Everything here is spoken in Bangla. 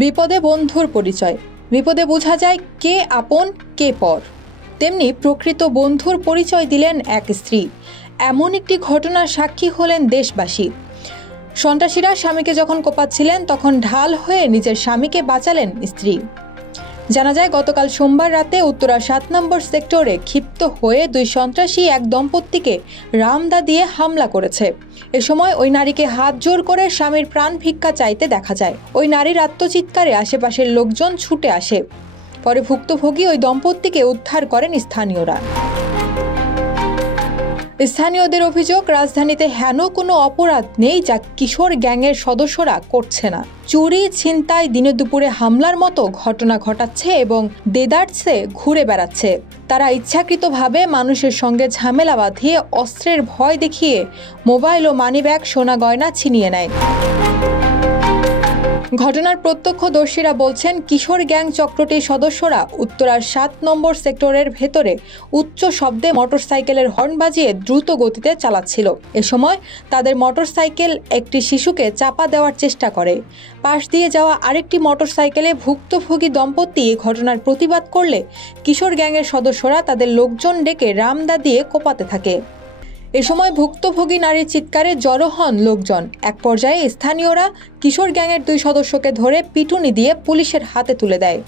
বিপদে বন্ধুর পরিচয়। বিপদে বোঝা যায় কে আপন কে পর। তেমনি প্রকৃত বন্ধুর পরিচয় দিলেন এক স্ত্রী। এমন একটি ঘটনার সাক্ষী হলেন দেশবাসী। সন্ত্রাসীরা স্বামীকে যখন কোপাচ্ছিলেন তখন ঢাল হয়ে নিজের স্বামীকে বাঁচালেন স্ত্রী। জানা যায় গতকাল সোমবার রাতে উত্তরা ৭ নম্বর সেক্টরে ক্ষিপ্ত হয়ে দুই সন্ত্রাসী এক দম্পতিকে রামদা দিয়ে হামলা করেছে। এ সময় ওই নারীকে হাত জোর করে স্বামীর প্রাণ ভিক্ষা চাইতে দেখা যায়। ওই নারীর আত্মচিৎকারে আশেপাশের লোকজন ছুটে আসে। পরে ভুক্তভোগী ওই দম্পতিকে উদ্ধার করেন স্থানীয়রা। স্থানীয়দের অভিযোগ, রাজধানীতে হেন কোনো অপরাধ নেই যা কিশোর গ্যাংয়ের সদস্যরা করছে না। চুরি, ছিনতাই, দিনে দুপুরে হামলার মতো ঘটনা ঘটাচ্ছে এবং দেদারসে ঘুরে বেড়াচ্ছে। তারা ইচ্ছাকৃতভাবে মানুষের সঙ্গে ঝামেলা বাঁধিয়ে অস্ত্রের ভয় দেখিয়ে মোবাইল ও মানিব্যাগ, সোনা গয়না ছিনিয়ে নেয়। ঘটনার প্রত্যক্ষদর্শীরা বলছেন, কিশোর গ্যাং চক্রটির সদস্যরা উত্তরার ৭ নম্বর সেক্টরের ভেতরে উচ্চ শব্দে মোটরসাইকেলের হর্ন বাজিয়ে দ্রুত গতিতে চালাচ্ছিল। এ সময় তাদের মোটরসাইকেল একটি শিশুকে চাপা দেওয়ার চেষ্টা করে। পাশ দিয়ে যাওয়া আরেকটি মোটরসাইকেলে ভুক্তভোগী দম্পতি ঘটনার প্রতিবাদ করলে কিশোর গ্যাংয়ের সদস্যরা তাদের লোকজন ডেকে রামদা দিয়ে কোপাতে থাকে। এ সময় ভুক্তভোগী নারীর চিৎকারে জড়ো হন লোকজন। এক পর্যায়ে স্থানীয়রা কিশোর গ্যাংয়ের দুই সদস্যকে ধরে পিটুনি দিয়ে পুলিশের হাতে তুলে দেয়।